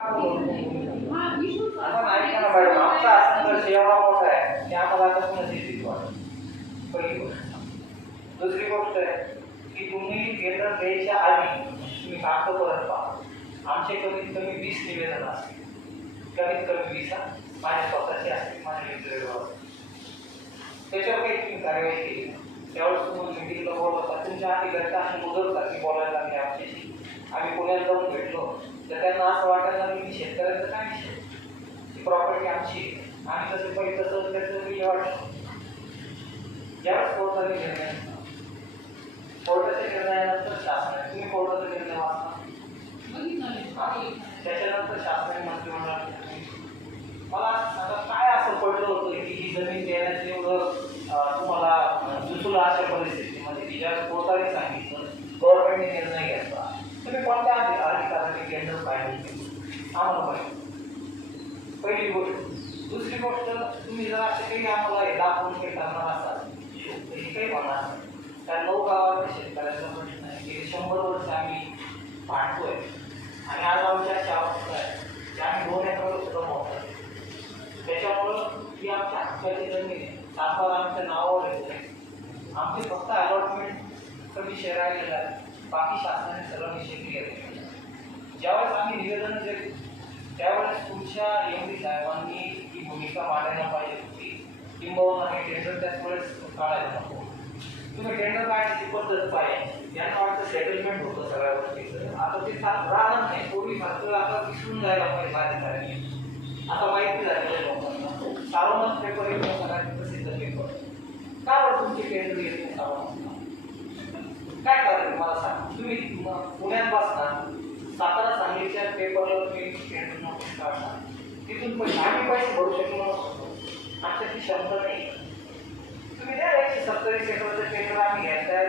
आता ऐका ना मॅडम, आमचा संघर्ष एवढा मोठा आहे की आम्हाला आता कोणाची भीती वाटत. पहिली गोष्ट. दुसरी गोष्ट आहे की तुम्ही केंद्र द्यायच्या आधी तुम्ही कागद परत पहा. आमचे कमीत कमी 20 निवेदन असतील, कमीत कमी 20 माझ्या स्वतःचे असतील, माझ्या मित्र. त्याच्यावर काही तुम्ही कारवाई केली. त्यावेळेस तुम्ही मिटिंगला बोलवता, तुमच्या आधी घरच्या अशी मुदत की बोलायला लागले आमच्याशी. आम्ही पुण्यात जाऊन भेटलो तर त्यांना असं वाटायला लागलं की शेतकऱ्यांचं काय विषय, ती प्रॉपर्टी आमची, आम्ही तसं पहिलं तसं त्याचं मी वाटलं. ज्यावेळेस कोर्टाचा निर्णय, कोर्टाच्या निर्णयानंतर शासनाने, तुम्ही कोर्टाचा निर्णय वाचला, त्याच्यानंतर शासनाने मंत्रिमंडळाने मला सांगा काय असं पडलं होतं की ही जमीन देण्याचं एवढं तुम्हाला जुसुला अशा परिस्थितीमध्ये की ज्या कोर्टाने सांगितलं, गव्हर्नमेंटने निर्णय घेतला, तुम्ही कोणत्या अधिकाराने केंद्र पाहिजे आम्हाला पाहिजे. पहिली गोष्ट. दुसरी गोष्ट, तुम्ही जर असं काही आम्हाला हे दाखवून काही करणार असाल, हे काही होणार नाही. त्या 9 गावाच्या शेतकऱ्यांचा प्रश्न आहे, गेली 100 वर्ष आम्ही पाहतोय आणि आज आमच्या अशी अवस्था आहे की आम्ही 2 एकरावर सुद्धा मोठं. त्याच्यामुळं ही आमच्या हक्काची जमीन आहे, सातबार आमच्या नावावर येत आहे. आमची फक्त अलॉटमेंटचा विषय राहिलेला आहे, बाकी शासनाने सगळं विषय क्लिअर केला. ज्यावेळेस आम्ही निवेदन देतो त्यावेळेस तुमच्या एम डी साहेबांनी ही भूमिका मांडायला पाहिजे होती, किंबहुना हे टेंडर त्याच वेळेस काढायला नको. तुम्ही टेंडर काढण्याची पद्धत पाहिजे. यांना वाटतं सेटलमेंट होतं सगळ्या गोष्टीचं, आता ते राहणार नाही. पूर्वी सारखं आता विसरून जायला पाहिजे अधिकाऱ्यांनी. आता माहिती झालेलं आहे लोकांना, सारोमत पेपर येतो सगळ्यात प्रसिद्ध पेपर. का बरं तुमचे टेंडर येत नाही सारोमत? काय करायचं मला सांग. तुम्ही पुण्यात बसणार, सातारा सांगलीच्या पेपरला तुम्ही टेंडर नोटीस काढणार, तिथून पैसे आम्ही पैसे भरू शकलो नसतो, आमच्याची क्षमता नाही. तुम्ही द्या 127 एकरचं टेंडर आम्ही घ्यायचा आहे,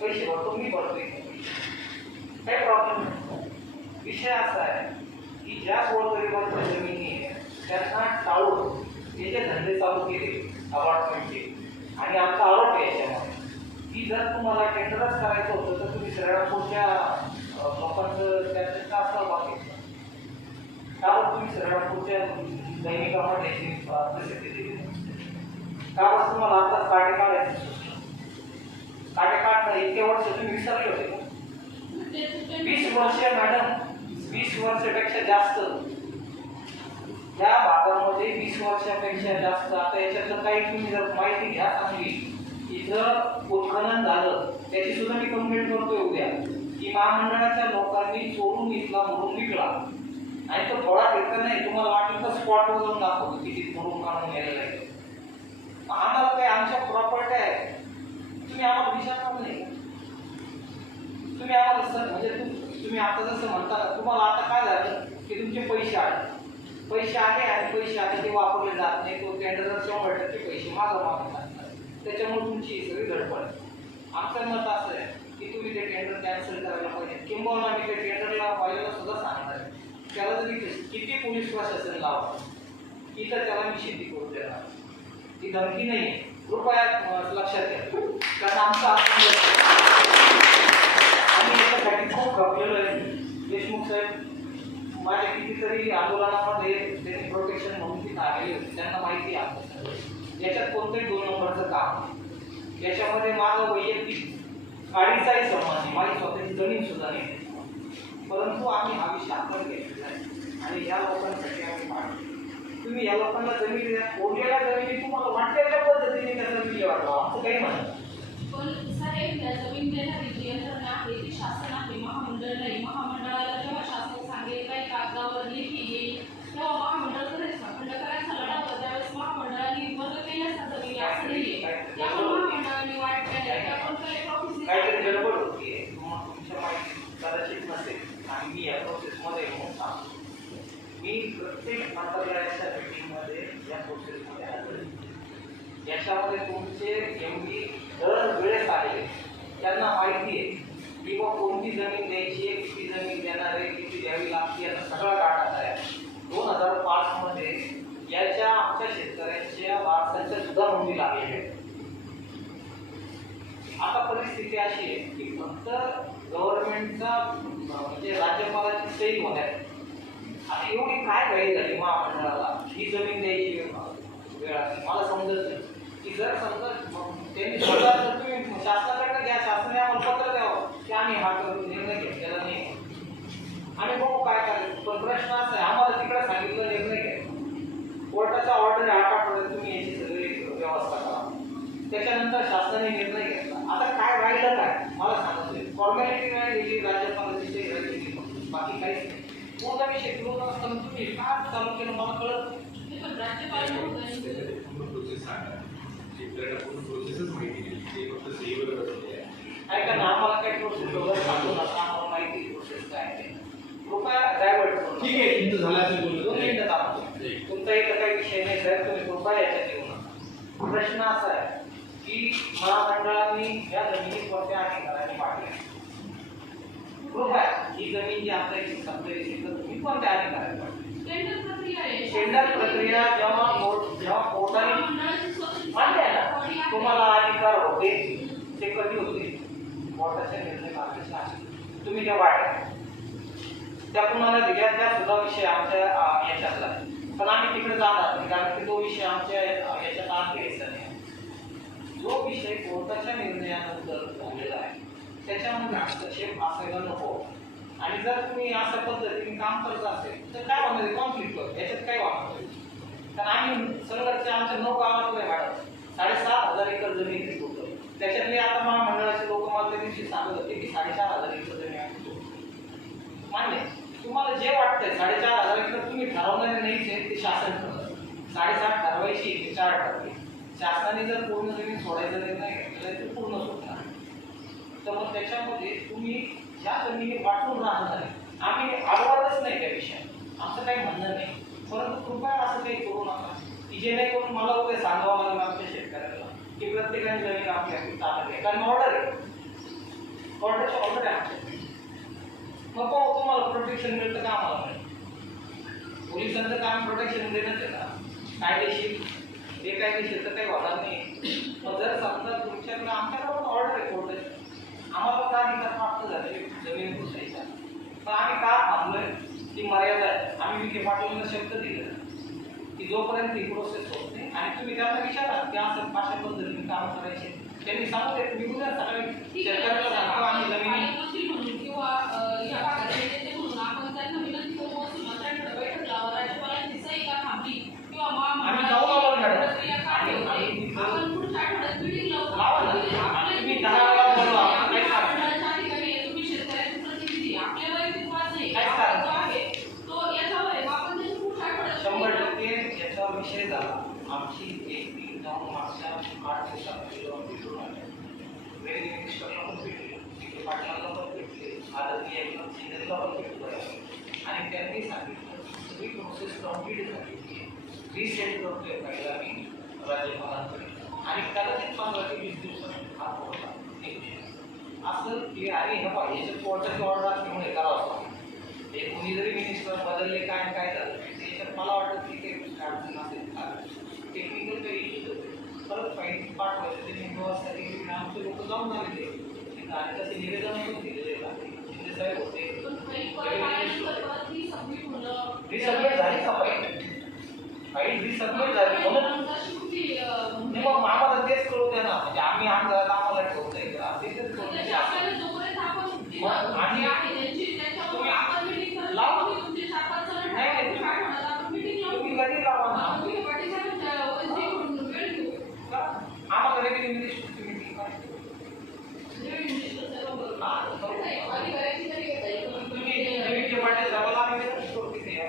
पैसे भरतो, मी भरतो, काही प्रॉब्लेम नाही. विषय असा आहे की ज्या गोरगरिबांच्या जमिनी आहे त्यांना टाळून त्याचे धंदे चालू केले अलॉटमेंटचे, आणि आमचा आरोप आहे याच्यामध्ये की जर तुम्हाला टेंडरच करायचं होतं तर तुम्ही श्रीरामपूरच्या लोकांचं त्याचं का सहभाग घेतला, त्यावर तुम्ही श्रीरामपूरच्या दैनिकामध्ये प्रसिद्धी दिली, त्यावर तुम्हाला आता काटे काढायचं सुचलं. काटे काढणं इतके वर्ष तुम्ही विसरले होते का? 20 वर्ष मॅडम, 20 वर्षापेक्षा जास्त या भागामध्ये, 20 वर्षापेक्षा जास्त. आता याच्यातलं काही तुम्ही जर माहिती घ्या चांगली की जर उत्खनन झालं, त्याची सुद्धा मी कंप्लेंट करतोय उद्या की महामंडळाच्या लोकांनी चोरून घेतला म्हणून विकला, आणि तो थोडा फिरका नाही, तुम्हाला वाटेल तर स्पॉटवर जाऊन दाखवतो किती म्हणून काढून गेलेला आहे. आम्हाला काही आमच्या प्रॉपर्टी आहे, तुम्ही आम्हाला विचारणार नाही. तुम्ही आम्हाला सर म्हणजे तुम्ही आता जसं म्हणता, तुम्हाला आता काय झालं की तुमचे पैसे आले आणि पैसे आले ते वापरले जात नाही, तो टेंडरला 100% पैसे मागे लागतात. त्याच्यामुळे तुमची सगळी धडपड आहे. आमचं मत असं आहे की तुम्ही ते टेंडर कॅन्सल करायला पाहिजे, किंबहुना मी ते टेंडरला वाल्याला सुद्धा सांगणार आहे, त्याला जरी किती पोलीस प्रशासन लावा इथं त्याला मी शेती करू देणार, ती धमकी नाही, कृपया लक्षात घ्या. कारण आमचं आम्ही याच्यासाठी खूप घाबलेलो आहे. देशमुख साहेब माझ्या कितीतरी आंदोलनामध्ये त्यांनी प्रोटेक्शन म्हणून तिथं आलेली होती, त्यांना माहिती आहे आमचं याच्यात कोणतंही 2 नंबरचं काम नाही. याच्यामध्ये माझं वैयक्तिक गाडीचाही संबंध नाही, माझी स्वतःची जमीन सुद्धा नाही, परंतु आम्ही हा विषय आपण घेतलेला आहे आणि या लोकांसाठी आम्ही मांडतो. तुम्ही या लोकांना जमीन द्या, ओढलेल्या जमिनी तुम्हाला वाटल्या त्या पद्धतीने त्या जमिनी वाढवा, आमचं काही म्हणत. पण साहेब, त्या जमीन देणारी जी यंत्रणा आहे ती शासन आहे, महामंडळ नाही. महामंडळाला जेव्हा शासन सांगेल काही कागदावर लेखी येईल तेव्हा महामंडळ करेल. खंड करायचा लढा होता त्यावेळेस महामंडळाने वर्ग केल्याचा जमिनी असं नाही, त्यामुळे महामंडळाने वाट केल्या आपण काहीतरी गडबड होती, तुमच्या माहिती कदाचित नसेल आणि मी या प्रोसेसमध्ये म्हणून सांगतो. मी प्रत्येक मंत्रालयाच्या मीटिंगमध्ये या प्रोसेसमध्ये आलो. याच्यामध्ये तुमचे एम डी दर वेळेस आले, त्यांना माहिती आहे की बा कोणती जमीन द्यायची आहे, किती जमीन देणार आहे, किती द्यावी लागते, याचा सगळा डाटा आहे. 2005 मध्ये याच्या आमच्या शेतकऱ्यांच्या वारसांच्या सुद्धा नोंदी लागलेल्या आहेत. आता परिस्थिती अशी आहे की फक्त गव्हर्नमेंटचा म्हणजे राज्यपालाची सही होण्यात आता एवढी काय घाई झाली महामंडळाला ही जमीन द्यायची वेळ आली मला समजत नाही की जर समजा त्यांनी स्वतः जर तुम्ही शासनाकडे घ्या शासनाने आम्हाला पत्र द्यावं की आम्ही हा करून निर्णय घेतलेला नाही आणि बघू काय करायचं पण प्रश्न असा आहे आम्हाला तिकडे सांगितलं निर्णय घ्या कोर्टाचा ऑर्डर 8 आठवड्यात तुम्ही याची सगळी व्यवस्था करा त्याच्यानंतर शासनाने निर्णय घेतला आता काय राहिलं काय मला सांगितलं फॉर्मॅलिटी नाही दिली राज्यपालाची बाकी काहीच नाही पूर्ण विषय करून असताना तुम्ही का चालू केलं मला कळत ते पण राज्यपाल महोदय ऐका ना आम्हाला काही प्रोसेस वगैरे सांगू नका आम्हाला माहिती प्रोसेस काय आहे कृपया डायव्हर्ट करू ठीक आहे तुमचं झालं असेल बोलणं. 2 मिनिटं थांबतो तुमचा इथं काही विषय नाही साहेब तुम्ही कृपया याच्यात येऊ नका प्रश्न असा आहे की महामंडळाने या जमिनी कोणत्या अधिकाराने वाटल्या कृपया ही जमीन जी आपल्या इथे संपलेली तर तुम्ही कोणत्या अधिकाराने वाटली टेंडर प्रक्रिया आहे टेंडर प्रक्रिया जेव्हा कोर्टाने मंडळाची स्वतंत्र मान्य आहे body ना आहे. तुम्हाला अधिकार होते ते कधी होते कोर्टाच्या निर्णय मागण्याच्या आधी तुम्ही त्या वाटल्या त्या कुणाला दिल्या त्या सुद्धा विषय आमच्या याच्यातला आहे पण आम्ही तिकडे जाणार नाही कारण की तो विषय आमच्या याच्यात आत घ्यायचा नाही जो विषय कोर्टाच्या निर्णयानंतर झालेला आहे त्याच्यामध्ये हस्तक्षेप असायला नको आणि जर तुम्ही अशा पद्धतीने काम करत असेल तर काय होणार कॉन्फ्लिक्ट होतं याच्यात काय वाटतं कारण आम्ही संघर्ष आमच्या 9 गावात नाही वाढत 7,500 एकर जमीन घेत होतो त्याच्यातले आता महामंडळाचे लोक मला त्या दिवशी सांगत होते की 4,500 एकर जमीन आहे मान्य तुम्हाला जे वाटतंय 4,500 एकर तुम्ही ठरवणारे नाहीच आहे ते शासन ठरवतं 7.5 ठरवायची ते 4 ठरवली शासनाने जर पूर्ण जमीन सोडायचं निर्णय घेतलेला तर पूर्ण सोडणार तर मग त्याच्यामध्ये तुम्ही ज्या जमिनी वाटून राहणार आहे आम्ही आडवतच नाही त्या विषयात आमचं काही म्हणणं नाही परंतु कृपया असं काही करू नका की जेणेकरून मला उद्या सांगावं लागेल आमच्या शेतकऱ्याला की प्रत्येकाने जमीन आपली आपली ताब्यात घ्या कारण ऑर्डर आहे ऑर्डरची ऑर्डर आहे आमच्या मग तुम्हाला प्रोटेक्शन मिळतं का आम्हाला मिळेल पोलिसांचं काम प्रोटेक्शन देणंच आहे ना कायदेशीर बेकायदेशीर तर काही होणार नाही मग जर समजा तुमच्याकडे आमच्याकडे पण ऑर्डर आहे कोर्टाची आम्हाला का अधिकार प्राप्त झाले जमीन घुसायचा पण आम्ही का थांबलोय ती मर्यादा आहे आम्ही विखे पाटलांना शब्द दिले की जोपर्यंत ही प्रोसेस होत नाही आणि तुम्ही त्यांना विचारा की असं अशा पद्धतीने काम करायचे त्यांनी सांगू दे तुम्ही उद्या सकाळी सरकारला सांगतो आम्ही जमिनी मंत्री म्हणून किंवा या भागाचे नेते म्हणून आपण त्यांना विनंती करू वसूल मंत्र्यांकडे बैठक लावा राज्यपालांची सही का थांबली किंवा आम्ही जाऊ आलो मॅडम. प्रक्रिया काय होते आपण पुढच्या आठवड्यात मीटिंग लावा ना. लावू तुम्ही 10 वेळा बोलवा. आपल्या मंडळाच्या अधिकारी आहे, तुम्ही शेतकऱ्याचे प्रतिनिधी आपल्या वैयक्तिक वाद नाही काय आपला सांगा? जो आहे तो याच्यावर आहे आपण त्याची पुढच्या आठवड्यात 100% याच्यावर विषय झाला आमची एक टीम जाऊन मागच्या 8 दिवसापूर्वी जाऊन भेटून आले रेल्वे मिनिस्टरला पण भेटले विखे पाटलांना पण भेटले आदरणीय एकनाथ शिंदेला पण भेटले आणि त्यांनी सांगितलं सगळी प्रोसेस कम्प्लीट झाली रिसेट करतोय पहिला मी राज्यपालांकडे आणि कदाचित 15 ते 20 दिवसात हा होता असं की आणि हे पाहिजे कोर्टाची ऑर्डर असल्यामुळे करावं लागतं हे कोणी जरी मिनिस्टर बदलले काय काय झालं त्याच्यात मला वाटतं की ते अडचण असेल टेक्निकल काही इश्यूज होते परत फाईन पाठवायचं त्यांनी व्यवस्था केली आमचे लोक जाऊन आलेले आणि तसे निवेदन पण दिलेले शिंदे साहेब होते रिसबमिट झाली का फाईन रिसबमिट झाली म्हणून मग आम्हाला तेच कळू द्या ना म्हणजे आम्ही आम्हाला ठेवतोय का तेच तुम्ही कधी लावा ना आम्हाला रेव्हेन्यू मिनिस्टरची मीटिंग तुम्ही विखे पाटील साहेबांना आम्ही विनंती करू तिथे या.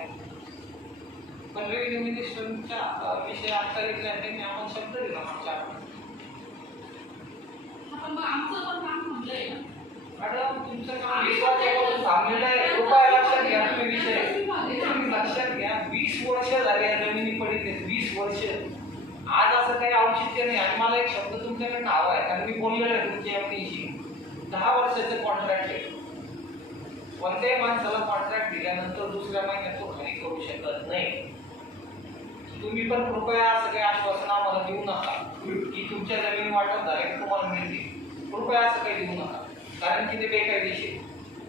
पण रेव्हेन्यू मिनिस्टरच्या विषय आता घेतला त्यांनी आम्हाला शब्द दिला आमच्या मॅडम तुमचं काम विश्वासापासून थांबलेलं आहे कृपया लक्षात घ्या तुम्ही विषय तुम्ही लक्षात घ्या 20 वर्ष झाले या जमिनी पडीत 20 वर्ष आज असं काही औचित्य नाही आणि मला एक शब्द तुमच्याकडनं हवा आहे कारण मी बोललेलो आहे तुमच्या एमपीशी 10 वर्षाचं कॉन्ट्रॅक्ट आहे कोणत्याही माणसाला कॉन्ट्रॅक्ट दिल्यानंतर दुसऱ्या महिन्यात तो खाली करू शकत नाही तुम्ही पण कृपया असं काही आश्वासन आम्हाला देऊ नका की तुमच्या जमीन वाटप झाले की तुम्हाला मिळतील कृपया असं काही देऊ नका कारण की ते बेकायदेशीर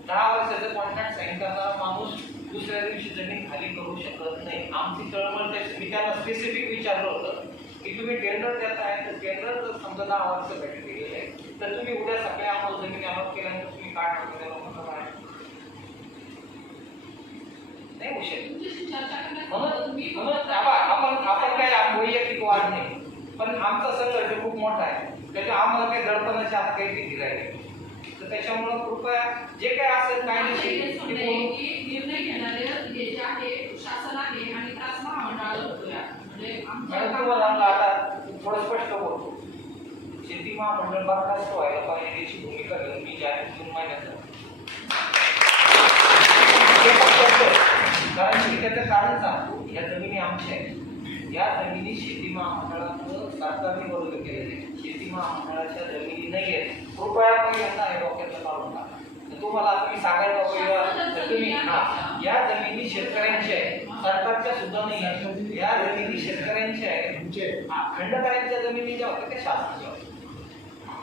10 वर्षाचं कॉन्ट्रॅक्ट साईन करणारा माणूस दुसऱ्या दिवशी जमीन खाली करू शकत नाही. आमची तळमळ मी त्यांना स्पेसिफिक विचारलं होतं की तुम्ही टेंडर देताय तर टेंडर जर समजा 10 वर्षासाठी दिलेलं आहे तर तुम्ही उद्या सकाळी आम्हाला जमीन अलॉट केल्यानंतर तुम्ही काय करता त्याला म्हणून आहे नाही होऊ शकत. तुमच्याशी चर्चा म्हणून आपण काय वैयक्तिक वाद नाही, पण आमचा संघर्ष खूप मोठा आहे. त्याच्या आम्हाला काही दडपणाची आता काही भीती राहिली तर त्याच्यामुळं कृपया जे काय असेल निर्णय घेणारे जे आहे शासन आहे आणि त्याच महामंडळाला होतो या तुम्हाला आता थोडं स्पष्ट बोलतो. शेती महामंडळ बरखास्त व्हायला पाहिजे याची भूमिका घेऊन मी जाहीर 2 महिन्यात कारण की त्याचं कारण सांगतो. या जमिनी आमच्या आहेत. या जमिनी शेती महामंडळाचं सरकारने वर्ग केलेले आहे. शेती महामंडळाच्या जमिनी नाही आहेत. कृपया पण यांना हे डोक्यातलं काढून टाका. तुम्हाला तुम्ही सांगायला पाहिजे तर तुम्ही या जमिनी शेतकऱ्यांच्या आहेत, सरकारच्या सुद्धा नाही आहेत. या जमिनी शेतकऱ्यांच्या आहेत. खंडकऱ्यांच्या जमिनी ज्या होत्या त्या शासनाच्या होत्या.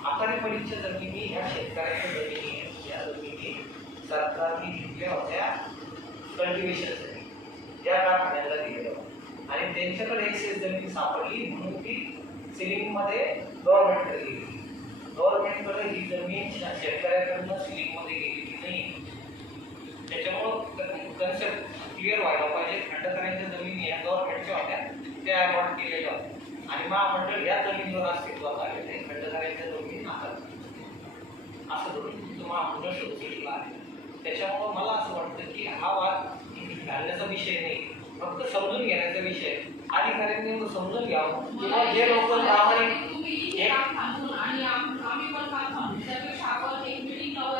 आखाडी पडीच्या जमिनी ह्या शेतकऱ्यांच्या जमिनी आहेत. या जमिनी सरकारने घेतल्या होत्या कल्टिवेशनसाठी, त्या कारखान्याला दिलेल्या होत्या आणि त्यांच्याकडे एक्सेस जमीन सापडली म्हणून ती सिलिंगमध्ये गव्हर्नमेंटकडे गेली. गव्हर्नमेंटकडे ही जमीन शेतकऱ्याकडनं सिलिंगमध्ये गेलेली नाही. त्याच्यामुळं कन्सेप्ट क्लिअर व्हायला पाहिजे. खंडकऱ्यांच्या जमिनी या गव्हर्नमेंटच्या होत्या, त्या अलॉट केलेल्या होत्या आणि महामंडळ या जमिनीवर अस्तित्वात आलेले आहे. खंडकऱ्यांच्या जमिनी नाकारतात असं करून तुमचं महामंडळ शोधलेलं आहे. त्याच्यामुळं मला असं वाटतं की हा वाद घालण्याचा विषय नाही, फक्त समजून घेण्याचा विषय. अधिकाऱ्यांनी समजून घ्यावं किंवा जे लोक प्रामाणिक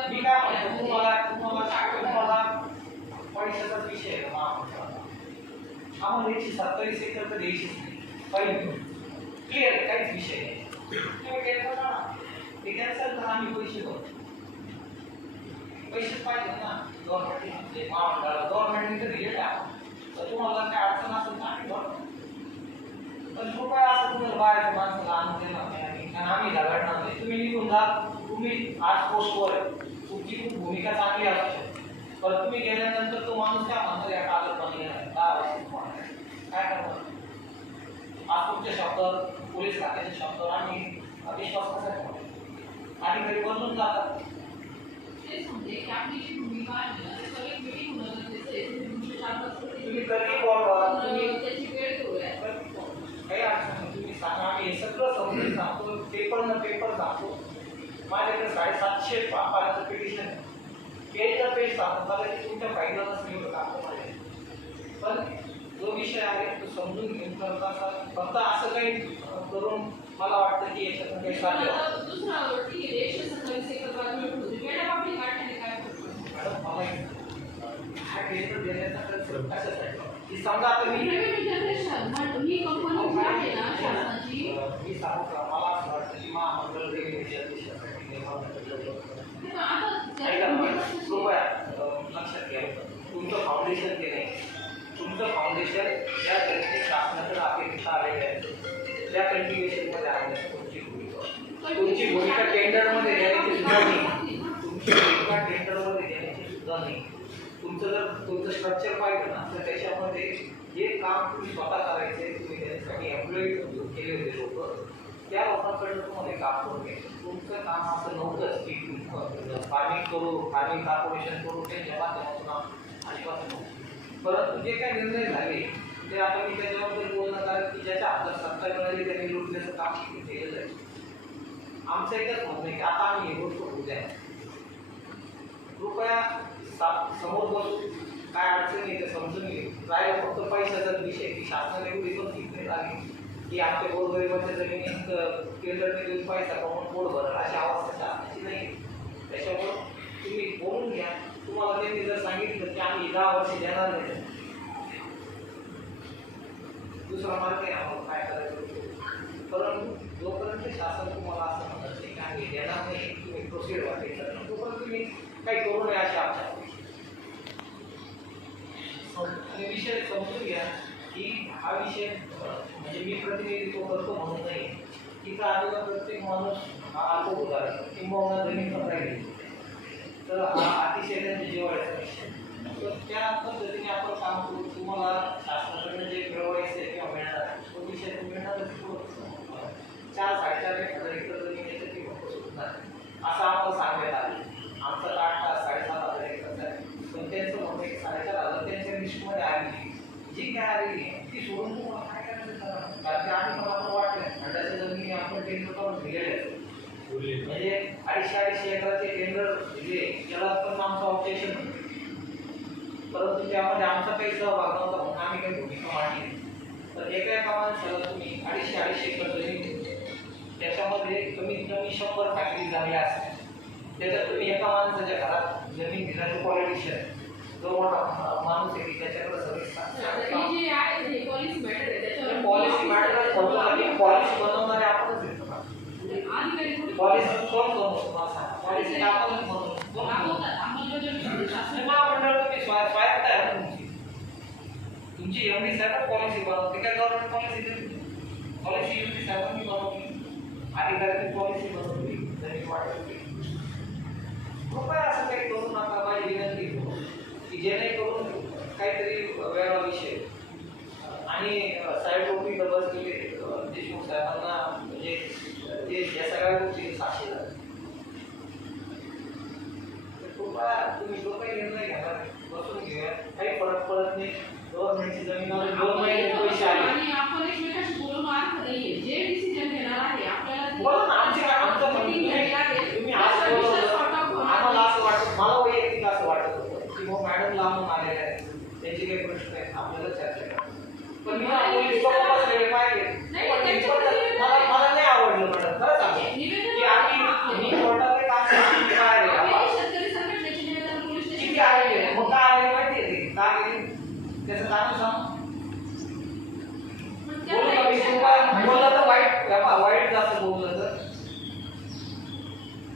मी काय म्हणतो तुम्हाला पैशाचाच विषय आहे महामंडळाला. आम्हाला याची 27 एकर तर द्यायचीच नाही पहिली क्लिअर, काहीच विषय नाही. तुम्ही कॅन्सल करा, ते कॅन्सल करा, आम्ही पैसे देऊ. पैसेच पाहिजे ना गव्हर्नमेंट महामंडळाला. गव्हर्नमेंटने तर दिलेलं आहे. तर तुम्हाला काय अडचण असेल तर आम्ही बघतो. पण कृपया असं तुम्हाला बाहेरच्या माणसाला आणून देणार नाही आणि आम्ही झगडणार नाही. तुम्ही निघून जा. तुम्ही आज पोस्टवर आहे, तुमची खूप भूमिका चांगली असू शकते, पण तुम्ही गेल्यानंतर तो माणूस काय म्हणतो या कागदपत्र येणार 10 वर्ष काय करणार. आज तुमच्या शब्दावर, पोलीस खात्याच्या शब्दावर आम्ही विश्वास कसा ठेवतो. अधिकारी बदलून जातात. तुम्ही कधी बोलवा, काही अडचण नाही. तुम्ही सांगा, आम्ही हे सगळं समजून सांगतो. पेपर सांगतो. माझ्याकडे 750 पानाचं पिटिशन आहे. पेजला पेज सांगतो मला की तुमच्या फाईललाच मी टाकतो माझ्या. पण जो विषय आहे तो समजून घेऊन करता फक्त असं काही करून मला वाटतं की याच्यातून काही साध्य मॅडम मला हा पेपर देण्याचा खर्च कशासाठी समजा आता मी सांगू का मला असं वाटतं की महामंडळ कृपया लक्षात घ्या. तुमचं फाउंडेशन ते नाही. तुमचं फाउंडेशन ज्या गरजेचे शासनाकडे अपेक्षा आलेल्या आहेत त्या कल्टिवेशनमध्ये आणण्याची तुमची भूमिका टेंडरमध्ये देण्याची सुद्धा नाही. तुमची भूमिका टेंडरमध्ये देण्याची सुद्धा नाही. तुमचं स्ट्रक्चर पाहिजे ना तर त्याच्यामध्ये जे काम तुम्ही स्वतः करायचे, तुम्ही त्याच्यासाठी एम्प्लॉई केले होते लोक, त्या लोकांकडनं तुम्हाला काम करून घ्यायचं. तुमचं काम असं नव्हतंच की फार्मिंग कॉर्पोरेशन करू त्यांच्या माध्यमातून अजिबात नव्हतं. परंतु जे काही निर्णय झाले ते आता मी त्याच्याबद्दल बोलणार कारण की ज्याच्या हातात सत्ता मिळाली त्यांनी लुटण्याचं काम केलं जाईल. आमचं एकच म्हणणं आहे की आता आम्ही हे गोष्ट होऊ द्या. कृपया समोर बसून काय अडचण येते समजून घे. राहिला फक्त पैशाचाच विषय की शासनाने एवढी पण ठीक आली की आमच्या गोरगरिबांच्या जमिनीत केंद्राने देऊन पैसा कमवून पोट भरल अशी अवस्था शासनाची नाही. त्याच्यामुळं तुम्ही बोलून घ्या. तुम्हाला त्यांनी जर सांगितलं की आम्ही 10 वर्ष देणार नाही, दुसरा मार्ग आहे आम्हाला काय करायचं. परंतु जोपर्यंत शासन तुम्हाला असं म्हणत नाही की आम्ही देणार नाही, तुम्ही प्रोसिड व्हायचं तोपर्यंत तुम्ही काही करू नये अशी आमच्या विषय समजून घ्या की हा विषय म्हणजे मी प्रतिनिधित्व करतो म्हणून नाही. तिथं आलेला प्रत्येक माणूस हा अल्पभूधारक किंवा जमीन पण राहिली तर हा अतिशय त्यांच्या जिव्हाळ्याचा विषय. तर त्या पद्धतीने आपण काम करू. तुम्हाला शासनाकडनं जे मिळवायचं आहे किंवा मिळणार तो विषय मिळणारच. 4-4.5 एकर जमीन याच्यात होणार असं आम्हाला सांगण्यात आलं. आमचा 8 तास 7.5 एकरचा आहे. पण त्यांचं म्हणणं आहे 4.5 त्यांच्या लिस्टमध्ये आली जी काय आलेली आहे ती सोडून तुम्हाला काय करायचं. कारण की आम्ही मला पण वाटलं खंडाच्या जमिनी आपण टेंडर करून दिलेले आहेत. म्हणजे 250 एकराचे टेंडर दिले त्याला पण आमचं ऑब्जेक्शन होतं. परंतु त्यामध्ये आमचा काही सहभाग नव्हता म्हणून आम्ही काही भूमिका मांडली. तर एका माणसाला तुम्ही 250 एकर जमीन दिली त्याच्यामध्ये कमीत कमी 100 फॅक्टरी झाल्या असतात. त्याच्यात तुम्ही एका माणसाच्या घरात जमीन दिल्याचं पॉलिटिशियन जो मोठा माणूस आहे की त्याच्याकडे सर्विस पॉलिसी मॅटर पॉलिसी बनवणारे आपणच येतो ना. पॉलिसी कोण बनवतो पॉलिसी आपणच बनवतो. महामंडळ तुम्ही स्वायत्त आहे ना तुमची एवढी सगळं पॉलिसी बनवते काय गव्हर्नमेंट पॉलिसी एवढी सगळ्यांनी बनवली अधिकाऱ्यांनी पॉलिसी बनवली जमीन वाटवली. कृपया असं काही करू नका. माझी विनंती की जेणेकरून काहीतरी वेगळा विषय आणि साहेब लोक बस केले देशमुख साहेबांना म्हणजे ते या सगळ्या गोष्टी साक्षी झाल्या. कृपया तुम्ही जो काही निर्णय घ्यायला बसून घेऊया काही फरक पडत नाही. गव्हर्नमेंटची जमीन 2 महिने पैसे आले बोला ना. आमचं तुम्ही आम्हाला असं वाटत मला वैयक्तिक असं वाटत होतं की मग मॅडम लांबून आलेले आहेत त्यांचे काही प्रश्न आहेत आपल्याला चर्चा करा. पण मी बसलेले पाहिजे मला नाही आवडलं मॅडम खरं सांगेल की आम्ही मी कोर्टातले काम काय किती आलेले मग काय आले माहिती आहे का गेली त्याचं कारण सांग बोललं तर वाईट जास्त बोललं तर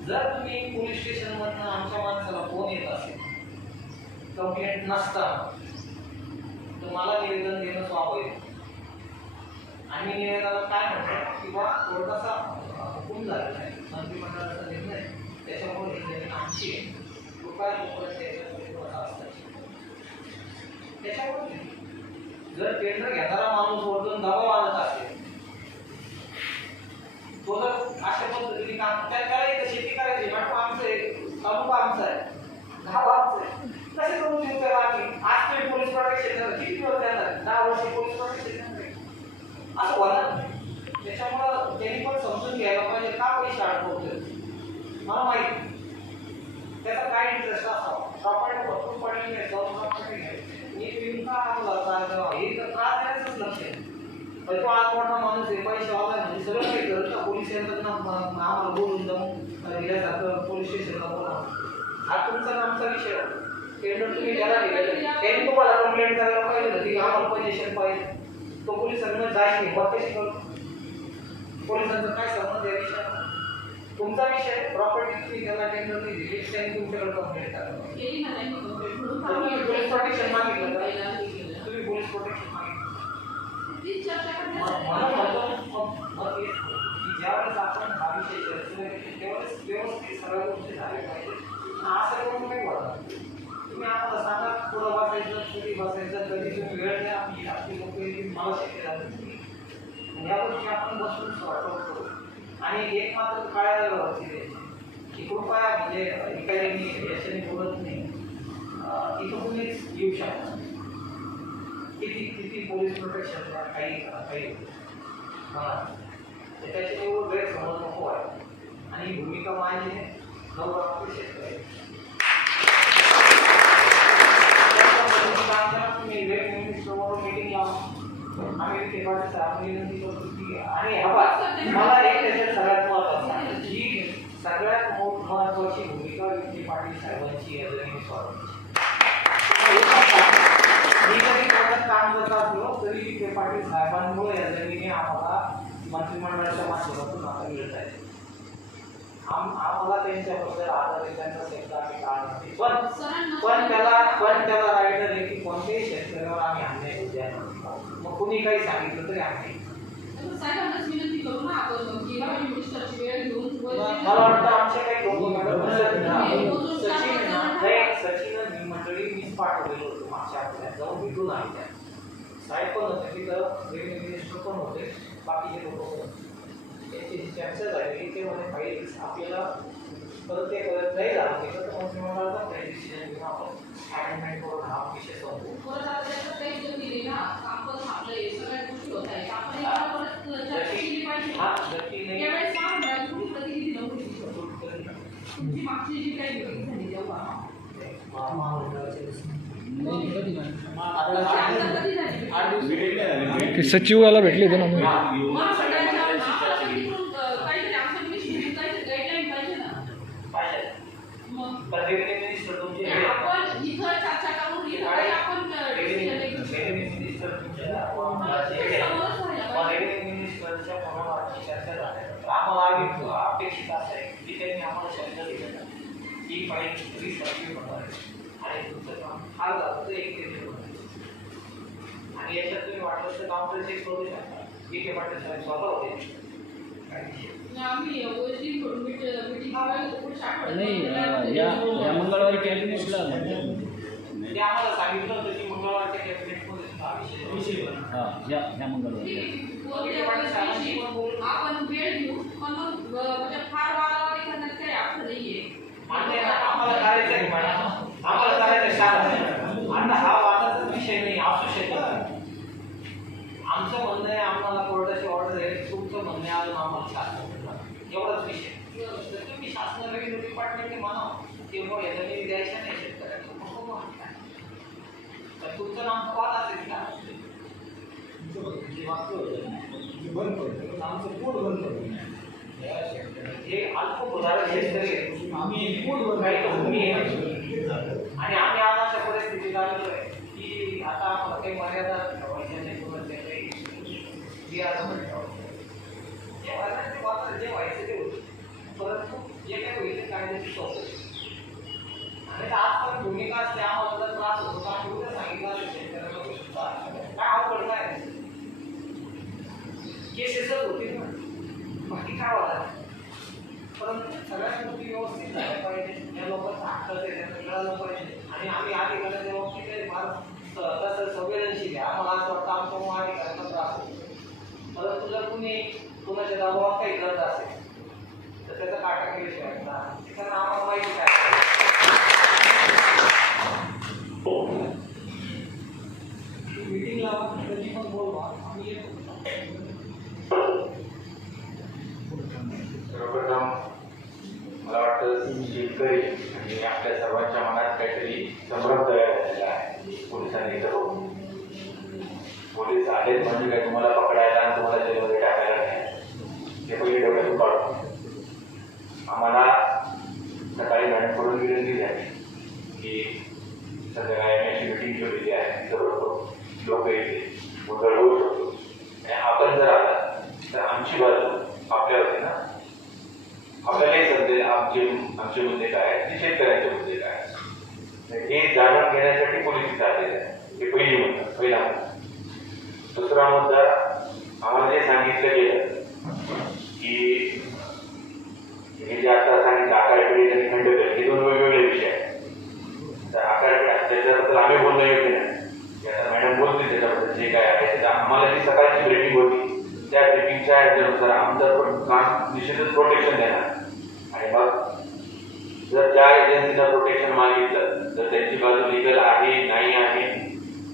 जर तुम्ही पोलीस स्टेशन मधनं आमच्या माणसाला फोन येत असेल कंप्लेंट नसताना तर मला निवेदन देणं स्वाभाविक. आम्ही निवेदनाला काय म्हणतो किंवा कोर्टाचा हुकूम झालेला आहे मंत्रिमंडळाचा निर्णय त्याच्यामुळे ही जमीन आमची आहे. कृपया त्याच्यामुळे जर टेंडर घेणारा माणूस वरतून दबाव आणत असेल तो जर अशा पद्धतीने काम त्याला इथं शेती करायची मॅडम आमचं आहे तालुका आमचा आहे गाव आमचं आहे कसे करून देऊ त्याला आम्ही आज तुम्ही पोलीस प्रोटेक्शन किती दिवस देणार 10 वर्ष पोलीस प्रोटेक्शन असं होणार नाही. त्याच्यामुळं त्यांनी पण समजून घ्यायला पाहिजे का पैसे अडकवतोय मला माहिती त्याचा काय इंटरेस्ट असावा. प्रॉपर्टी भरपूर पडलेली आहे जाऊन प्रॉपर्टी घ्यायची एक विंका आणला हे तर त्रास द्यायचंच लक्ष आहे. तो आज मोठा माणूस आहे पैशावाला म्हणजे सगळं काही करत ना पोलीस यंत्रणा आम्हाला बोलून जाऊन दिल्यासारखं पोलीस स्टेशनला बोला हा तुमचा आमचा विषय. टेंडर तुम्ही त्याला दिलेलं त्यांनी तुम्हाला कंप्लेंट करायला पाहिजे ना की आम्हाला पोझिशन पाहिजे तो पोलिसांना जायच नाही मग कशी करतो. पोलिसांचा काय संबंध या विषयाला तुमचा विषय प्रॉपर्टी तुम्ही त्याला टेंडर नाही दिली त्यांनी तुमच्याकडे कंप्लेंट करायला तुम्ही पोलीस प्रोटेक्शन मागितलं का तुम्ही पोलीस प्रोटेक्शन मागितलं मला म्हणतो ज्यावेळेस आपण हा विषय चर्चेला त्यावेळेस व्यवस्थित सगळ्या गोष्टी झाल्या पाहिजे. असं करून काही वाटत तुम्ही आम्हाला सांगा पुढं बसायचं कधी बसायचं कधी तुम्ही वेळ द्या आम्ही आपली लोक मला शक्य झालं या गोष्टी आपण बसून सॉर्ट आउट करू. आणि एक मात्र कळायला वरती की कृपया म्हणजे काही मी याच्याने बोलत नाही इथं तुम्हीच येऊ शकता किती किती पोलीस प्रोटेक्शन काही त्याचे एवढं गैरसमज नको आहे. आणि भूमिका माझी नवरात्री शेतकरी तुम्ही मीटिंग लावून आम्ही विनंती करतो की आणि मला एक त्याच्यात सगळ्यात महत्त्वाचं जी सगळ्यात महत्त्वाची भूमिका विखे पाटील साहेबांची आहे जमीन स्वातंत्र्याची. मी कधी कोणात काम करत असलो तरी विखे पाटील साहेबांमुळे या जमिनी आम्हाला मंत्रिमंडळाच्या माध्यमातून आता मिळत आहे. आम्हाला त्यांच्याबद्दल आधारित त्यांचा शब्द आम्ही काढणार पण त्याला राईटर आहे की कोणत्याही शेतकऱ्यावर आम्ही अन्याय होऊ द्या मग कुणी काही सांगितलं तरी आम्ही मला वाटतं आमचे काही लोक सचिन मी मंडळी मीच पाठवलेलं होतं मागच्या आठवड्यात, जाऊन भेटून आले त्या. साहेब पण होते तिथं, रेव्हेन्यू मिनिस्टर पण होते, बाकीचे लोक पण होते. त्यांची चर्चा झाली ते म्हणे फाईल आपल्याला परत ते करत नाही झालं ते तर मंत्रिमंडळाचा काही डिसिजन घेऊन आपण अमेंडमेंट करून हा विषय संपवू. परत आता त्याच्यात काही जर दिली ना काम पण थांबलंय, सगळ्या गोष्टी होत आहेत, आपण याला परत चर्चा केली पाहिजे. हा गती नाही यावेळेस महामंडळाची कुठली प्रतिनिधी नव्हती, तुमची मागची जी काही मीटिंग झाली तेव्हा ते सचिवाला भेटले होते ना आम्ही. महामंडळाच्या काहीतरी आमच्या मिनिस्ट्री काहीतरी गाईडलाईन पाहिजे ना. पाहिजे. मग पण रेव्हेन्यू मिनिस्टर तुमचे आपण इथं चर्चा करून इथं काही आपण रेव्हेन्यू मिनिस्टर तुमच्या रेव्हेन्यू मिनिस्टरच्या फोनवरची चर्चा झाल्यानंतर आम्हाला आधी अपेक्षित असं आहे की त्यांनी आम्हाला शब्द दिलेला ही फाईल रिसर्च होणार आहे आणि तुमचं काम फार झालं तर एक दिवस होणार आणि याच्यात तुम्ही वाटलं तर काउंटर चेक करू शकता. ठीक आहे पाटील साहेब स्वतः होते आम्ही ओएसडी मीटिंग नाही या मंगळवारी कॅबिनेटला ते आम्हाला सांगितलं होतं की मंगळवारच्या कॅबिनेटमध्ये हा विषय हां या मंगळवारी आपण वेळ घेऊ पण मग म्हणजे फार वादावादी करण्यात काही अर्थ नाहीये. मान्य आहे, आम्हाला करायचं आहे मॅडम, आम्हाला करायचं शाळा. आता हा वादाचा विषय नाही असू शकत. आमचं म्हणणं आहे आम्हाला कोर्टाची ऑर्डर आहे, तुमचं म्हणणं आहे अजून आम्हाला शासन एवढाच विषय. जर तुम्ही शासनाला रेव्हेन्यू डिपार्टमेंटने म्हणा तेव्हा याचा मी द्यायचं नाही शेतकऱ्याचं तर तुमचं नाम वाद असेल का हे अल्प उदाहरण शेतकरी आम्ही भूमी आहे आणि आम्ही आज अशा परिस्थितीत आलेलो आहे की आता आम्हाला काही मर्यादा ठेवायच्या नाही किंवा त्या काही जे व्हायचं ते होतं परंतु जे काही होईल कायद्याची चौकशी आणि आज पण भूमिका असते आम्हाला जर त्रास होतो तर आम्ही उद्या सांगितलं असेल शेतकऱ्याला काय अवघड काय केसेसच होतील ना बाकी काय होणार परंतु सगळ्या गोष्टी व्यवस्थित झाल्या पाहिजे. या लोकांचा हक्क आहे त्यांना मिळालं पाहिजे आणि आम्ही अधिकाऱ्यांच्या बाबतीत आहे फार तसं संवेदनशील आहे. आम्हाला असं वाटतं आमच्या अधिकाऱ्यांना त्रास होतो परंतु जर तुम्ही कुणाच्या दबावात काही करत असेल तर त्याचा काटा केल्याशिवाय त्यांना आम्हाला माहिती काय मीटिंग लावा कधी पण बोलवा आम्ही येतो. सर्वप्रथम मला वाटतं शेतकरी आणि आपल्या सर्वांच्या मनात काहीतरी संभ्रम तयार झालेला आहे पोलिसांनी इथं बघून. पोलीस आलेच म्हणजे काय तुम्हाला पकडायला आणि तुम्हाला जेलमध्ये टाकायला नाही हे पहिले डोक्यातून काढून. आम्हाला सकाळी मॅडमकडून विनंती झाली की संध्याकाळी अशी मिटिंग ठेवलेली आहे तिथं लोक येते गोंधळ होऊ शकतो आणि आपण जर आला तर आमची बाजू आपल्यावरती ना आपल्यालाही समजेल आमचे मुद्दे काय आहेत ते शेतकऱ्यांचे मुद्दे काय आहेत हे जाणून घेण्यासाठी पोलीस इथं आलेले आहे. हे पहिला मुद्दा. दुसरा मुद्दा आम्हाला जे सांगितलं गेलं की हे जे आता सांगितलं आकारखडी आणि खंडकर हे दोन वेगवेगळे विषय आहेत. तर आकारखडी त्याच्याबद्दल आम्ही बोलणं योग्य नाही. आता मॅडम बोलतील त्याच्याबद्दल जे काय आहे आम्हाला जी सकाळची ब्रीफिंग होती त्या ब्रीफिंगच्या ह्याच्यानुसार आमचं पण काम निश्चितच प्रोटेक्शन देणार आणि मग जर ज्या एजन्सीनं प्रोटेक्शन मागितलं तर त्यांची बाजू लिगल आहे नाही आहे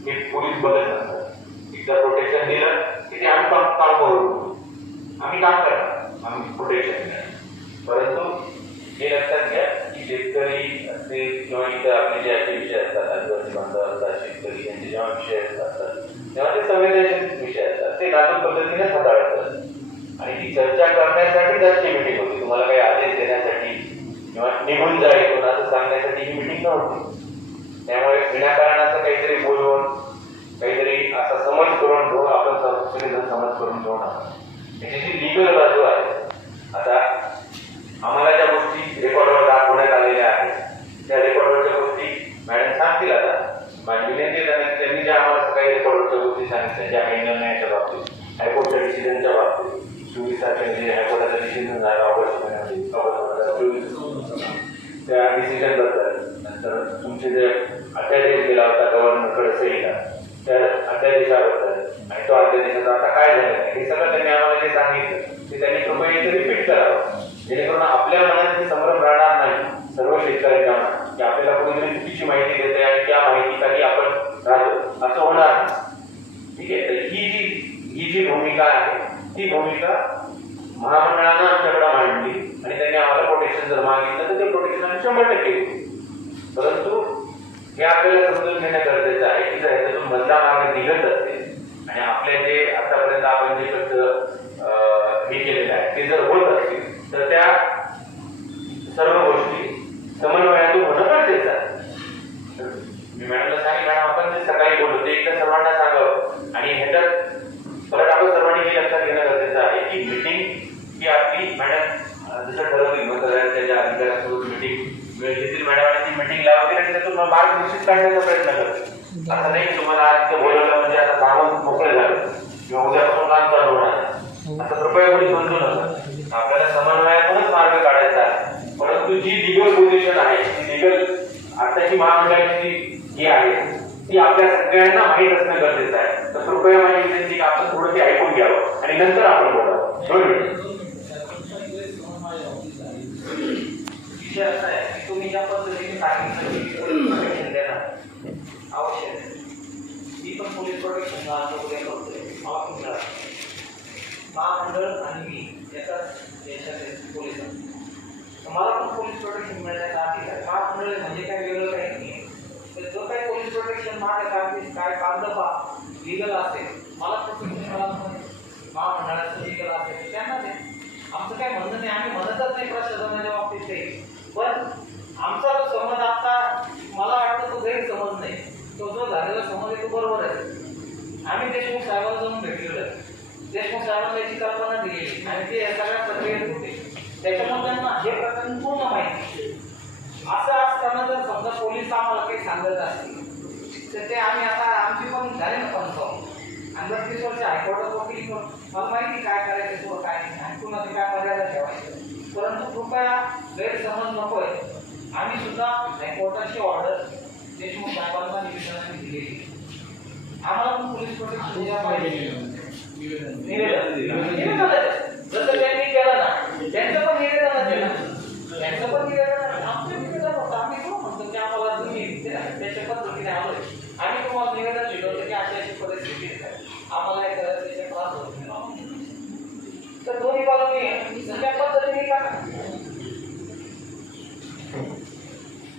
हे पोलीस बघत नसतात. एकदा प्रोटेक्शन दिलं की ते आम्ही काम करू आम्ही काम करणार आम्ही प्रोटेक्शन देणार. परंतु हे लक्षात घ्या की शेतकरी असतील किंवा इतर आपले जे असे विषय असतात आदिवासी बांधव असतात शेतकरी यांचे जेव्हा विषय असतात तेव्हा ते संवेदनशील विषय असतात ते नाजूक पद्धतीने हाताळतात आणि ती चर्चा करण्यासाठी त्याची मिटिंग होती. तुम्हाला काही आदेश देण्यासाठी किंवा निघून जाईल कोणाचं सांगण्यासाठी ही मिटिंग नव्हती. त्यामुळे विनाकारणाचं काहीतरी बोलून काहीतरी असा समज करून घेऊन आपण सगळेजण समज करून घेऊ नका. त्याची जी लिगल बाजू आहे आता आम्हाला ज्या गोष्टी रेकॉर्डवर दाखवण्यात आलेल्या आहेत त्या रेकॉर्डवरच्या गोष्टी मॅडम सांगतील. आता माझी विनंती त्यांनी ज्या आम्हाला काही रेकॉर्डवरच्या गोष्टी सांगितल्या ज्या काही निर्णयाच्या बाबतीत हायकोर्टच्या डिसिजनच्या बाबतीत 24 तारखेला जे हायकोर्टाचा डिसिजन झाला ऑगस्ट महिन्यामध्ये त्या डिसिजनबद्दल, नंतर तुमचे जे अध्यादेश दिला होता गव्हर्नरकडे सहीला त्या अध्यादेशाबद्दल आणि तो अध्यादेशाचा आता काय झालं नाही हे सगळं त्यांनी आम्हाला जे सांगितलं ते त्यांनी कृपया इथे रिपीट करावं, जेणेकरून आपल्या मनात हे संभ्रम राहणार नाही सर्व शेतकऱ्यांच्या मनात की आपल्याला कोणीतरी चुकीची माहिती देते आणि त्या माहितीसाठी आपण राहतो, असं होणार नाही. ठीक आहे. तर ही जी भूमिका आहे ती भूमिका महामंडळानं आमच्याकडे मांडली आणि त्यांनी आम्हाला प्रोटेक्शन जर मागितलं तर ते प्रोटेक्शन आम्ही 100% देऊ. परंतु हे आपल्याला समजून घेणं गरजेचं आहे की जर ह्याच्यातून मधला मार्ग निघत असेल आणि आपल्या जे आतापर्यंत आपण जे हे केलेलं आहे ते जर होत असतील तर त्या सर्व गोष्टी समन्वयातून होणं गरजेचं आहे. मी मॅडमला सांगितलं, मॅडम आपण जे सकाळी बोललो ते एकदा सर्वांना सांगावं आणि ह्याच्यात परत आपण सर्वांनी हे लक्षात घेणं गरजेचं आहे की मीटिंग ही आपली मॅडम जसं ठरवतील त्याच्या अधिकाऱ्यांसोबत मीटिंग वेळ घेतील मॅडम आणि ती मीटिंग लावतील आणि त्यातून मार्ग निश्चित काढण्याचा प्रयत्न करतील. असं नाही तुम्हाला आज तिथे बोलवलं म्हणजे आता कामं मोकळे झालं किंवा उद्यापासून काम चालू होणार असं कृपया कोणी समजू नका. आपल्याला समन्वयातूनच मार्ग काढायचा आहे. परंतु जी लिगल पोझिशन आहे ती लिगल आताची महामंडळाची जी आहे ती आपल्या सगळ्यांना माहीत असणं गरजेचं आहे. तर कृपया माझी विनंती की आपण थोडं ते ऐकून घ्यावं आणि नंतर आपण बोलावं. विषय असा आहे की तुम्ही ज्या पद्धतीने सांगितलं की पोलीस प्रोटेक्शन देणार आवश्यक आहे. मी पण पोलीस प्रोटेक्शनला उद्या करतोय. मला पण कळलं महामंडळ आणि मी याचाच याच्यात पोलिसांना मला पण पोलीस प्रोटेक्शन मिळण्याचा अधिकार आहे. महामंडळ म्हणजे काय वेगळं काही नाही. तर जो काही पोलीस प्रोटेक्शन माझ्या कामगिरी काय कागदपा लिगल असेल मला प्रोटेक्शन मला महामंडळाचं लिगल असेल त्यांना दे. आमचं काय म्हणणं नाही, आम्ही म्हणतच नाही प्रशासनाच्या बाबतीत ते. पण आमचा जो समज आता मला वाटतं तो गैरसमज नाही, तो जो झालेला समज आहे तो बरोबर आहे. आम्ही देशमुख साहेबांना जाऊन भेटलेलो आहे. देशमुख साहेबांना याची कल्पना दिलेली आणि ते या सगळ्या प्रक्रियेत होते. त्याच्यामुळे त्यांना हे प्रकरण पूर्ण माहिती. असं असताना जर समजा पोलीस आम्हाला काही सांगत असतील तर ते आम्ही आता आमची पण झाली ना कन्फर्म आणि 32 वर्ष हायकोर्टात वकील पण मला माहिती काय करायचं किंवा काय नाही आणि कुणाची काय मर्यादा ठेवायचं. परंतु कृपया गैरसमज नको आहे. आम्ही सुद्धा हायकोर्टाची ऑर्डर देशमुख साहेबांना निवेदनाने दिलेली. आम्हाला पण पोलीस प्रोटेक्शन दिला पाहिजे. निवेदन जसं त्यांनी केलं ना त्यांचं पण निवेदन आहे ना, त्यांचं पण निवेदन आहे. आमचं निवेदन होतं. आम्ही कोण म्हणतो की आम्हाला तुम्ही त्याच्या पद्धतीने आलोय. आम्ही तुम्हाला निवेदन दिलं होतं की अशी अशी परिस्थिती आहे, आम्हाला हे करायचं त्याच्या त्रास होत नाही. तर दोन्ही बाजूने त्या पद्धतीने का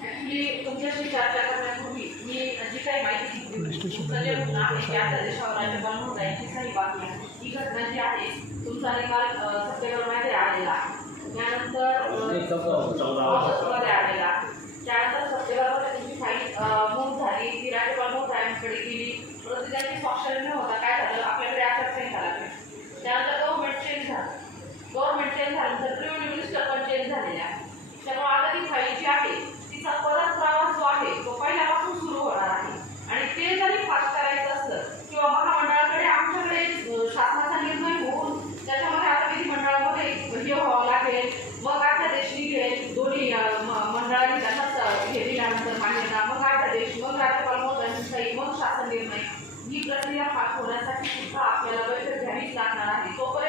ऍक्च्युली तुमच्याशी चर्चा करण्यापूर्वी मी जी काही माहिती दिली तुमचं जे म्हणणं आहे त्या आदेशावर राज्यपाल महोदयांची सही बाकी आहे. ही घटना जी आहे तुमचा निकाल सप्टेंबरमध्ये आलेला आहे. त्यानंतर ऑगस्टमध्ये आलेला. त्यानंतर सप्टेंबरमध्ये तुमची फाईल मूव्ह झाली ती राज्यपाल महोदयांकडे गेली. परंतु त्यांची स्वाक्षरी न होता काय झालं आपल्याकडे आचारसंहिता लागली. त्यानंतर गव्हर्नमेंट चेंज झालं. गव्हर्नमेंट चेंज झाल्यानंतर प्रिव्हेंटिव्ह मिनिस्टर पण चेंज झालेले आहे. त्यामुळे आता ती फाईल जी आहे तिचा परत प्रवास जो आहे तो पहिल्यापासून सुरू होणार आहे. आणि ते जरी फास्ट करायचं असलं किंवा महामंडळाकडे आमच्याकडे शासनाचा निर्णय होऊन त्याच्यामध्ये आता विधिमंडळामध्ये हे व्हावं लागेल. मग अध्यादेश निघेल. दोन्ही मंडळांनी त्यांनाच हे दिल्यानंतर मान्यता, मग अध्यादेश, मग राज्यपाल महोदयांची सही, मग शासन निर्णय. ही प्रक्रिया पास होण्यासाठी सुद्धा आपल्याला बैठक घ्यावीच लागणार आहे. तोपर्यंत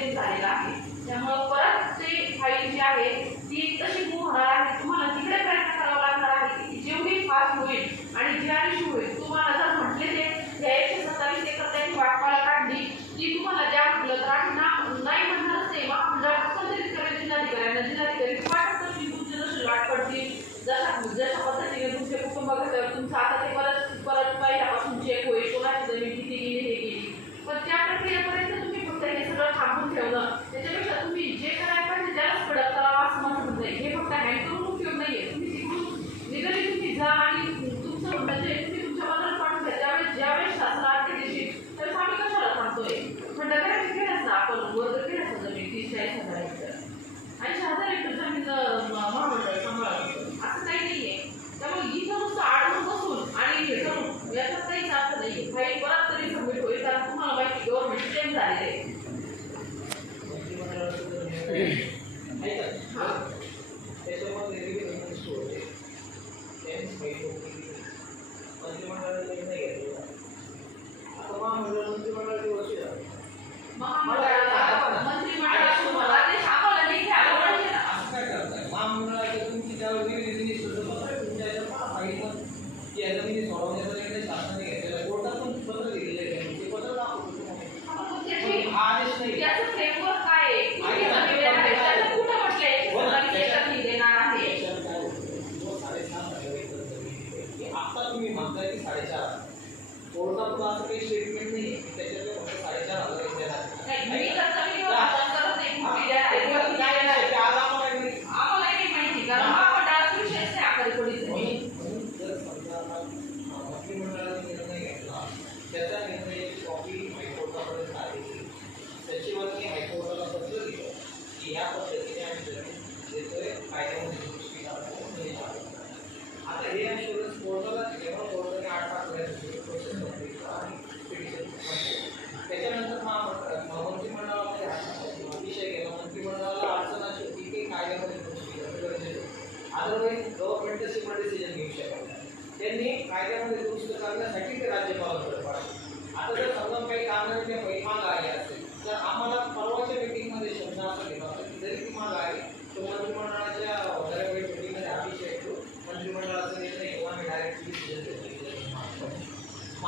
चेंज झालेला आहे. त्यामुळं परत ते फाईल जी आहे ती तशी मूव्ह होणार आहे. तुम्हाला तिकडे प्रयत्न करावा लागणार आहे की जेवढी फास्ट होईल आणि ज्या दिवशी होईल तुम्हाला जर म्हटले ते या 127 एकर त्यांनी वाटपाला काढली ती तुम्हाला द्या म्हटलं तर आम्ही नाही म्हणणारच नाही. महामंडळ हस्तांतरित करेल जिल्हाधिकाऱ्यांना. जिल्हाधिकारी वाटप करतील तुमचे जसे वाट पडतील जशा पद्धतीने तुमचे कुटुंब घटक तुमचं आता ते परत पहिल्यापासून चेक होईल कोणाची जमीन किती गेली हे गेली. पण त्या प्रक्रियेपर्यंत तुम्ही फक्त हे सगळं थांबून ठेवलं त्याच्यापेक्षा तुम्ही जे करायला पाहिजे त्यालाच कडक करावं असं माझं म्हणणं आहे. हे फक्त हँड करून उपयोग नाही आहे. तुम्ही तिकडून निगडी तुम्ही जा आणि तुमचं म्हणणं जे तुम्ही तुमच्या मनात पाठवून द्या. ज्यावेळेस शासन आर्थिक देशील त्यावेळेस आम्ही कशाला थांबतोय. खंड करायची केलंच ना आपण वर्ग केलंच जमीन 30-40 हजार हेक्टर 80,000 हेक्टर जमीन महामंडळ सांभाळतो असं काही नाही आहे. त्यामुळे इथं नुसतं आडवून बसून आणि हे करून याच्यात काहीच अर्थ नाही आहे. फाईल परत तरी सबमिट होईल कारण तुम्हाला माहिती गव्हर्नमेंट चेंज झालेलं आहे. त्याच्यामध्ये होते मंत्रिमंडळाचा निर्णय घेतला. आता मंत्रिमंडळाची वर्षी झाली. मंत्रिमंडळात तुम्हाला ते सांगायला नाही की आलं पाहिजे ना. असं काय करताय महामंडळाच्या तुमची त्यावर जमिनी तुमच्या जमिनी सोडवण्याचा निर्णय शासनाने घेतलेला आहे. कोर्टातून पत्र दिलेलं आहे. ते पत्र दाखवतो तुम्हाला. हा आदेश नाही. त्याचं फ्रेमवर्क काय आहे? त्याचं कुठं म्हटलंय देणार आहे. आता तुम्ही म्हणताय की 4.5 कोर्टातून असं काही स्टेटमेंट नाही की त्याच्यातले फक्त 4.5 देणार. मी जमिनीवर भाषण करत नाही. काय नाही ते आज आम्हाला नाही माहिती कारण महामंडळाचा विषयच नाही आकडे जर समजा मंत्रिमंडळाने निर्णय घेतला त्याचा निर्णयाची कॉपी हायकोर्टापर्यंत आली त्याच्यावरती हायकोर्टाला पत्र दिलं की ह्या पद्धतीने आम्ही जमीन देतोय कायद्यामध्ये दुरुस्ती करतो. आता हे इन्शुरन्स कोर्टाला जेव्हा कोर्टाने 8 तास प्रोसेस आणि पिटिशन त्याच्यानंतर मंत्रिमंडळामध्ये विषय गेला. मंत्रिमंडळाला अडचण अशी होती की कायद्यामध्ये दुरुस्ती करणं गरजेचं. अदरवाईज गव्हर्नमेंट सिम्पल डिसिजन घेऊ शकत नाही. त्यांनी कायद्यामध्ये दुरुस्त करण्यासाठी ते राज्यपालांकडे पाठवले. आता जर समजा काही कारणाने ते पैसे माग आले असेल तर आम्हाला परवाच्या मीटिंगमध्ये शब्द असा घेतला होता की जरी ती माग आली तर मंत्रिमंडळाच्या वगैरे मीटिंगमध्ये अभिषेक येतो मंत्रिमंडळाचा निर्णय किंवा आम्ही डायरेक्टली डिसिजन घेतलं.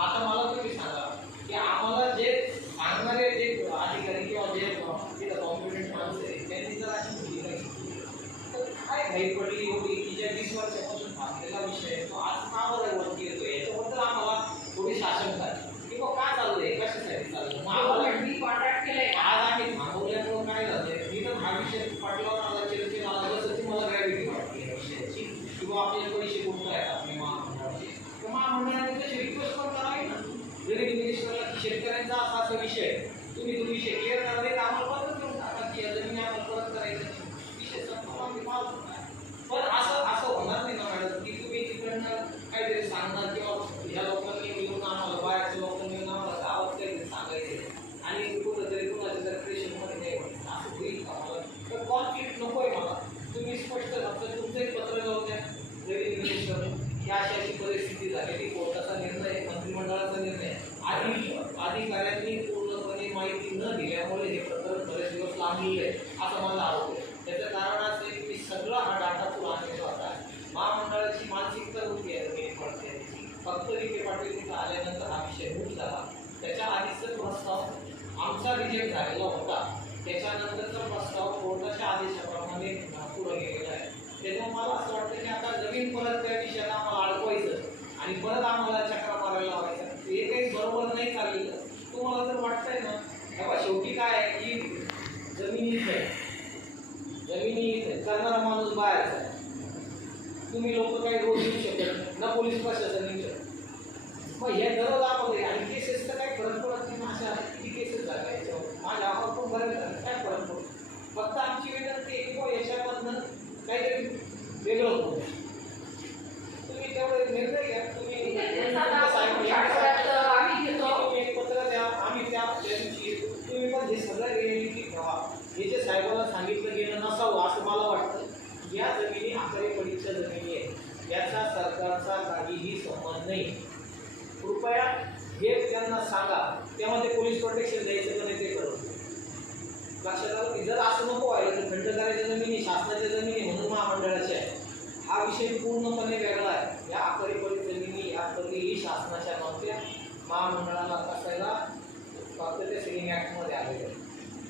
आता मला तुम्ही सांगा की आम्हाला जे सांगणारे जे अधिकारी किंवा जे तिथं कॉम्पिटंट माणसं आहे त्यांनी जर अशी भूमिका घेतली तर काय माहीत पडली एवढी की ज्या 20 वर्षापासून थांबलेला विषय आहे तो आज का बरं वरती येतो याच्याबद्दल आम्हाला थोडी शासनता आहे की मग काय चाललंय कशासाठी चाललं. मग आम्हाला कॉन्ट्रॅक्ट केलंय आज आम्ही थांबवल्यामुळं काय झालंय मी तर हा विषय पाठलावर आला चिरचिर आला जसं तुम्हाला ग्रॅव्हिटी वाटते या विषयाची किंवा आपल्याला पैसे कुठं आहेत आपली महामंडळाची तर महामंडळाने तशी रिक्वेस्ट पण करावी ना. जरी मिनिस्टरला की शेतकऱ्यांचा असा विषय तुम्ही तो विषय क्लिअर करा तर आम्हाला परत देऊन टाका की या जमिनी आम्हाला परत करायचं विषय संपला आम्ही पाहतो. पण असं होणार नाही ना मॅडम की तुम्ही तिकडनं काहीतरी सांगणार किंवा ह्या लोकांनी मिळून आम्हाला बाहेरच्या लोकांनी मिळून आम्हाला गावात काहीतरी सांगायचं आणि कुठंतरी कुणाच्या जर प्रेशरमध्ये नाही म्हणतात असं होईल का मला तर कॉन्फ्लिक्ट नको आहे मला. तुम्ही स्पष्ट फक्त तुमचं एक पत्र जाऊ द्या जरी मिनिस्टर या अशी परिस्थिती झालेली कोर्टाचा निर्णय मंत्रिमंडळाचा निर्णय अधिकाऱ्यांनी पूर्णपणे माहिती न दिल्यामुळे हे प्रकरण बरेच दिवस लांबलेलं आहे असं मला आरोप आहे. त्याचं कारण असं आहे की सगळा हा डाटा पुढे आणलेला होता. महामंडळाची मानसिकता होती आहे फक्त विखे पाटील तिथं आल्यानंतर हा विषय मूळ झाला. त्याच्या आधीचा प्रस्ताव आमचा रिजेक्ट झालेला होता. त्याच्यानंतरचा प्रस्ताव कोर्टाच्या आदेशाप्रमाणे पुढे गेलेला आहे. त्याच्यामुळे मला असं वाटतं की आता जमीन परत त्या विषयाला आम्हाला अडकवायचं आणि परत आम्हाला चक्रा मारायला लावायचं हे काही बरोबर नाही चाललेलं. तुम्हाला जर वाटतंय ना तेव्हा शेवटी काय आहे की जमिनी इथे करणारा माणूस बाहेरचा आहे. तुम्ही लोक काही रोज येऊ शकत ना पोलीस प्रशासन येऊ शकत. मग हे गरज आपण आणि केसेस तर काही फरक पडत नाही. अशा किती केसेस झाल्या याच्यावर माझ्या आवाज पण बरेच झाले काय फरक पडतो. फक्त आमची विनंती आहे की याच्यामधनं काहीतरी वेगळं होतं. तुम्ही तेवढे निर्णय घ्या. तुम्ही एक पत्र द्या आम्ही त्या दिवशी तुम्ही पण हे सगळं रिॲलिटी ठेवा. हे जे साहेबांना सांगितलं गेलं नसावं असं मला वाटतं. या जमिनी आकडेपडीच्या जमिनी आहेत याचा सरकारचा काहीही संबंध नाही. कृपया हे त्यांना सांगा. त्यामध्ये पोलीस प्रोटेक्शन द्यायचं का नाही ते ठरवतो. लक्षात आलं की जर असं नको व्हायला तर खंडकाराच्या जमिनी शासनाच्या जमिनी म्हणून महामंडळाच्या आहे, हा विषय पूर्णपणे वेगळा आहे. या अखरीपरीत जमिनी या कधीही शासनाच्या नव्हत्या, महामंडळाला कसायला फक्त ते सिलिंग ॲक्टमध्ये आलेले आहे.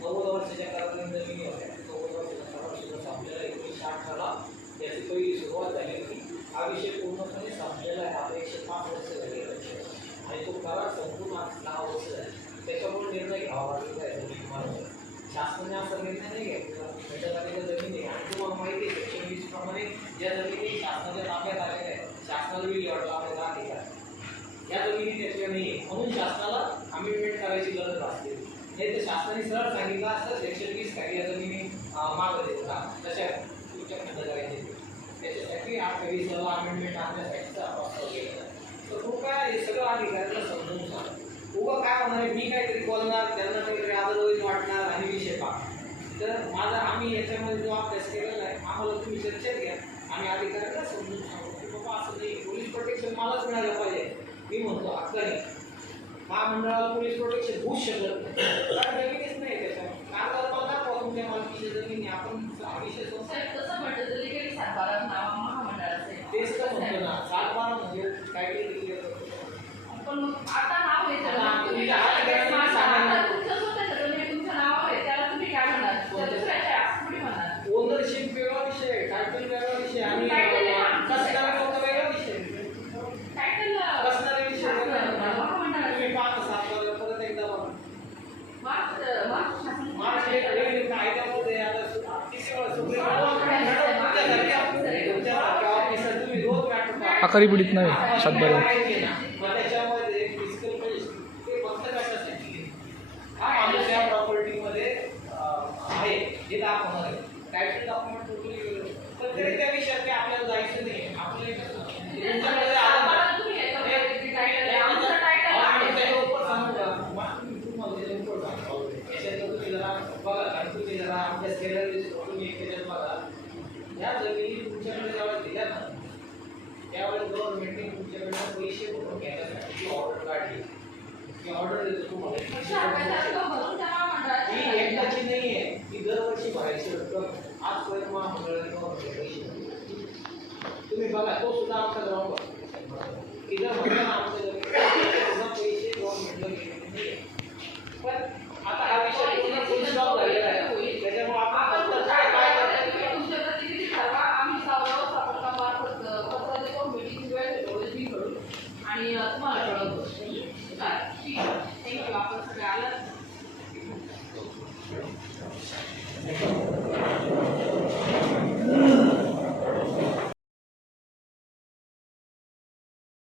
90 वर्षाच्या काळापर्यंत जमिनी होत्या, 90 वर्षाच्या काळापर्यंत आपल्याला 1960 साला त्याची पहिली सुरुवात झाली होती. हा विषय पूर्णपणे संपलेला आहे. आता 105 वर्ष झालेला आहे आणि तो करार संपूर्ण 10 वर्ष झाले. त्याच्यामुळे निर्णय घ्यावा लागलेला आहे जमीन मालकाला. शासनाने असा निर्णय नाही घेतला. खंडकाराच्या जमिनी आणि तुम्हाला माहिती आहे सेक्शन 20 प्रमाणे ज्या जमिनी शासनाच्या ताब्यात आलेल्या आहेत, शासनाला विल्हेवाट लावण्याचा अधिकार आहे. या जमिनी त्याच्या नाही आहे, म्हणून शासनाला अमेंडमेंट करायची गरज भासते. हे तर शासनाने सरळ सांगितलं असतं सेक्शन 20 खाली या जमिनी मागं देतात तशा तुमच्या खंडकाराच्या. त्याच्यासाठी 28 साला अमेंडमेंट आणण्यासाठीचा प्रस्ताव केला. तर मग काय हे सगळं अधिकाऱ्याला समजून सांगा. उभं काय होणार आहे, मी काहीतरी बोलणार, त्यांना काहीतरी अदरवाईज वाटणार आणि विषय पाहणार. तर माझा आम्ही याच्यामध्ये जो अभ्यास केलेला आहे, आम्हाला तुम्ही चर्चेत घ्या आणि अधिकाऱ्याला समजून सांगू की बाबा असं नाही, पोलीस प्रोटेक्शन मलाच मिळालं पाहिजे. मी म्हणतो हक्काने महामंडळाला पोलीस प्रोटेक्शन होऊच शकत नाही, कारण जमिनीच नाही त्याच्यामध्ये. कागदावर मला दाखवा तुमच्या मालकीच्या जमिनी, आपण हा विषय साहेब तसं म्हटलं तर लिगली 7-12 नाव महामंडळाचं आहे. तेच तर म्हणतो ना, 7-12 म्हणजे काय ते क्लिअर करतो. पण मग आता नाव आहे त्याला, आता तुम्ही तुमच्या हाताखाली सांगा. आता तुमचं स्वतःचं जमीन तुमचं नाव आहे, त्याला तुम्ही काय म्हणणार? त्या दुसऱ्याच्या असं थोडी म्हणणार. ओनरशिप वेगळा विषय, टायटल वेगळा विषय आणि Title आहे. कसणारा वेगळा विषय. टायटल कसणारा विषय वेगळा. महामंडळाचं. तुम्ही पाहता 7 वाजता परत एकदा बघा. मार्च शासन. मार्च हे कायद्यामध्ये आता तिसरी वेळ सुप्रीम तुमच्यासारख्या ऑफिसर तुम्ही रोज मॅटर पहा. आखारी पिढीत नाही सातबारा. मग त्याच्यामध्ये फिजिकल पेज ते फक्त कशासाठी हा माणूस या प्रॉपर्टीमध्ये आहे हे दाखवणार आहे. टायटल डॉक्युमेंट टोटली वेगळं. पण तरी त्या विषयात काही आपल्याला जायचं नाही. आपलं एकच तुमच्यामध्ये आलं ना. तुम्ही हे बघा, ते title आहे. आमचं title आहे. तुम्ही जरा अभ्यास केला तुम्ही त्याच्यात बघा. या जमिनी तुमच्याकडे जेव्हा दिल्या ना त्यावेळेस गव्हर्नमेंटने तुमच्याकडनं पैसे भरून घेण्यासाठी ऑर्डर काढली. ती ऑर्डर देतो तुम्हाला. ही एकदाची नाही आहे, ही दरवर्षी भरायची रक्कम आजपर्यंत महामंडळाने पैसे भरले. तुम्ही बघा तो सुद्धा आमचा ग्राउंड बघा की जर म्हणलं ना आमच्या जमिनीला पैसे गव्हर्नमेंटला गेले नाही. पण आता हा विषय पूर्ण फुल स्टॉप झालेला आहे. त्याच्यामुळे आपण फक्त काय करायचं तुमच्या प्रतिनिधी ठरवा. आम्ही सावराव सापडकामार्फत पत्र देतो, मीटिंग वेळ करून आणि तुम्हाला कळवतो. ठीक आहे, थँक्यू. आपण सगळे आलात.